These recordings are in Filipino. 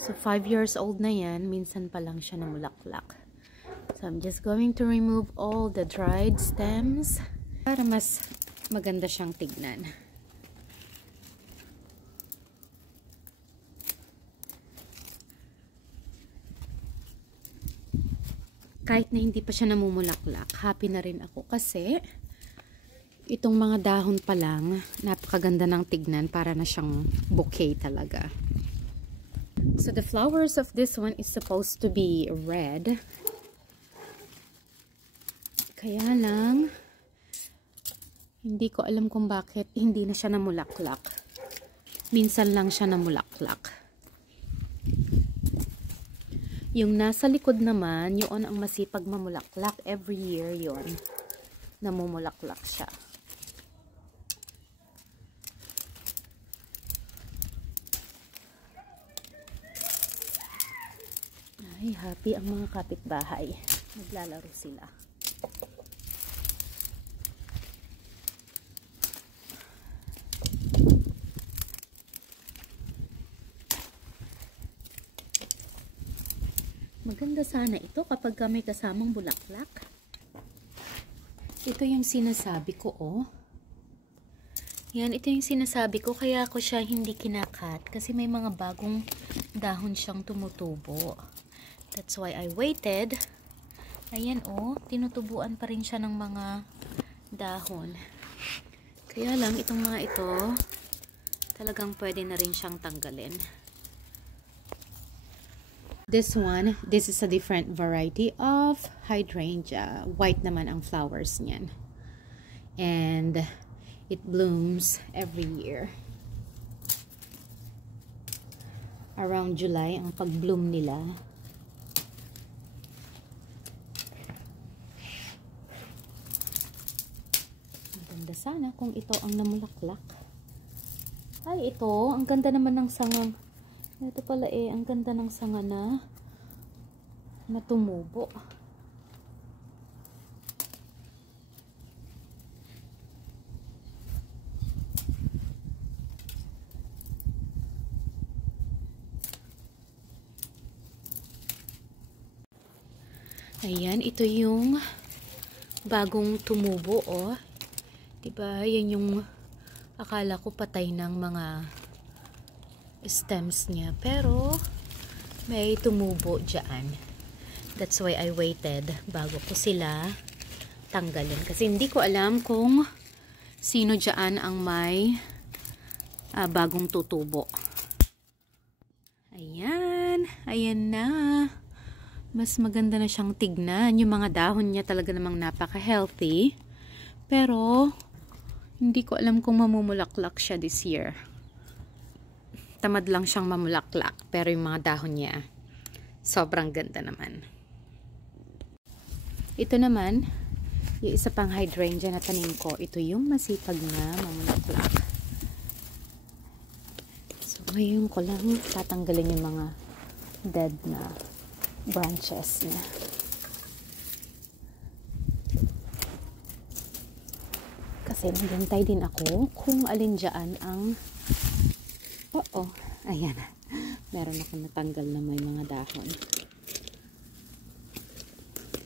So 5 years old na yan, minsan pa lang siya namulaklak. So I'm just going to remove all the dried stems para mas maganda siyang tignan. Kahit na hindi pa siya namumulaklak, happy na rin ako kasi itong mga dahon pa lang, napakaganda ng tignan, para na siyang bouquet talaga. So the flowers of this one is supposed to be red. Kaya lang, hindi ko alam kung bakit hindi na siya namulaklak. Minsan lang siya namulaklak. Yung nasa likod naman, yun ang masipag mamulaklak. Every year yun, namumulaklak siya. Ay, happy ang mga kapitbahay. Naglalaro sila. Maganda sana ito kapag may kasamang bulaklak. Ito yung sinasabi ko, oh. Yan, ito yung sinasabi ko. Kaya ako siya hindi kinakat. Kasi may mga bagong dahon siyang tumutubo. That's why I waited. Ayan, oh. Tinutubuan pa rin siya ng mga dahon. Kaya lang, itong mga ito, talagang pwede na rin siyang tanggalin. This one, this is a different variety of hydrangea. White naman ang flowers niyan. And it blooms every year. Around July ang pag-bloom nila. Maganda sana kung ito ang namulaklak. Ay, ito, ang ganda naman ng sanga. Ito pala ang ganda ng sanga na tumubo. Ayan, ito yung bagong tumubo, oh. Diba? Yan yung akala ko patay ng mga stems niya. Pero, may tumubo dyan. That's why I waited bago ko sila tanggalin. Kasi hindi ko alam kung sino dyan ang may bagong tutubo. Ayan. Ayan na. Mas maganda na siyang tignan. Yung mga dahon niya talaga namang napaka-healthy. Pero, hindi ko alam kung mamumulaklak siya this year. Tamad lang siyang mamulaklak. Pero yung mga dahon niya, sobrang ganda naman. Ito naman, yung isa pang hydrangea na tanim ko. Ito yung masipag na mamulaklak. So, ngayon ko lang tatanggalin yung mga dead na branches niya. Kasi naghintay din ako kung alin dyan ang ayan. Meron akong natanggal na may mga dahon.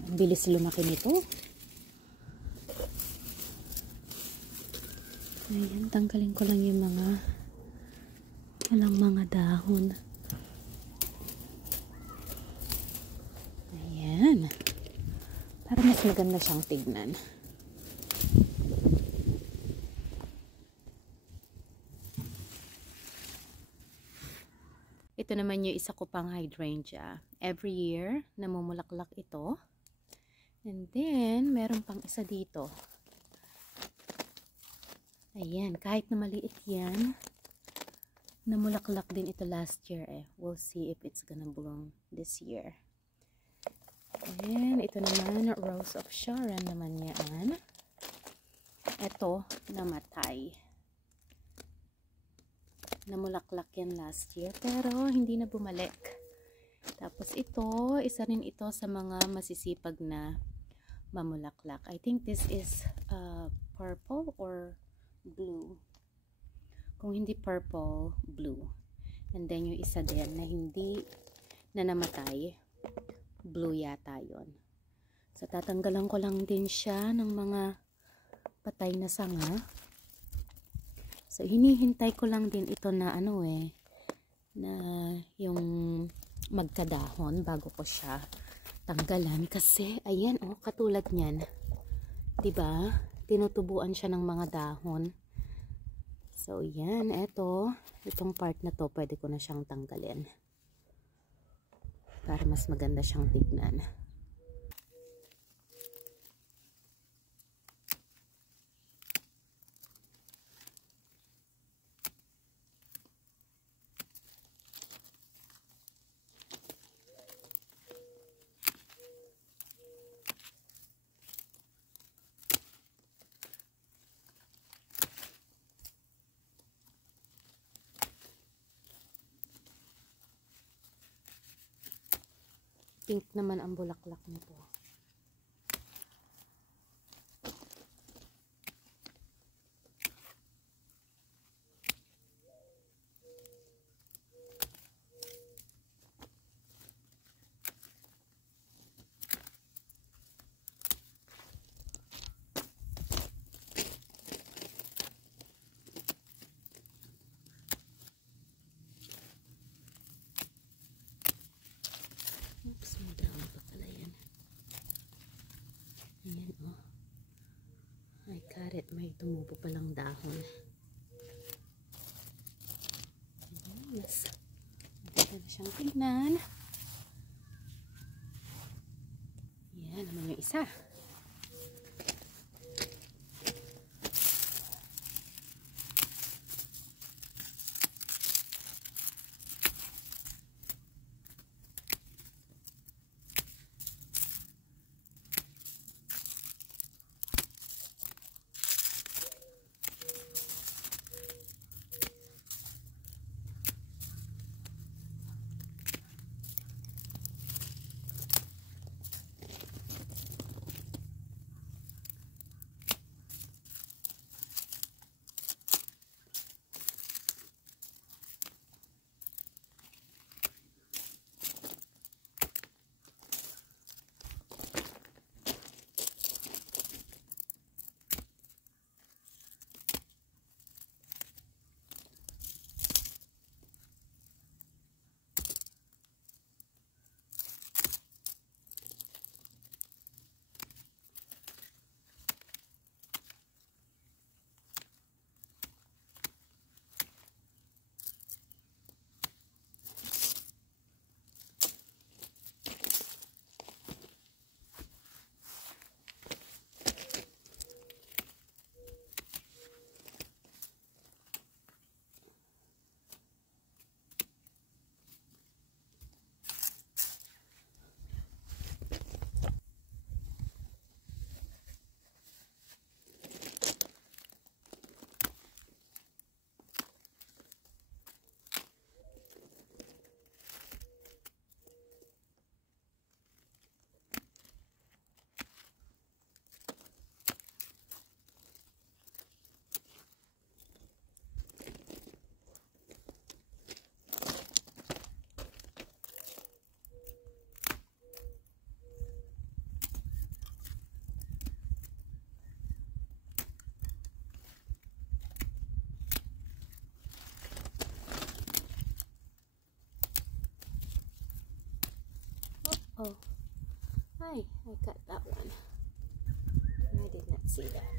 Ang bilis lumaki nito. Ayan, tanggalin ko lang yung mga walang mga dahon. Ayan. Para mas maganda siyang tignan. Ito naman yung isa ko pang hydrangea. Every year, namumulaklak ito. And then, meron pang isa dito. Ayan, kahit na maliit yan, namulaklak din ito last year eh. We'll see if it's gonna bloom this year. And ito naman, Rose of Sharon naman yan. Ito, namatay. Namulaklak yan last year, pero hindi na bumalik. Tapos ito, isa rin ito sa mga masisipag na mamulaklak. I think this is purple or blue. Kung hindi purple, blue. And then yung isa din na hindi na namatay, blue yata yun. So tatanggalan ko lang din siya ng mga patay na sanga. So hinihintay ko lang din ito na ano na yung magkadahon bago ko siya tanggalan, kasi ayan katulad niyan, 'di ba? Tinutubuan siya ng mga dahon. So yan, itong part na to pwede ko na siyang tanggalin para mas maganda siyang tignan. Pink naman ang bulaklak nito. Oops, may dahon pa pala yan. Ayan ay karet, may tumubo palang dahon. Yes. Maganda na siyang tignan. Yan naman yung isa. Oh, I got that one. I did not see that.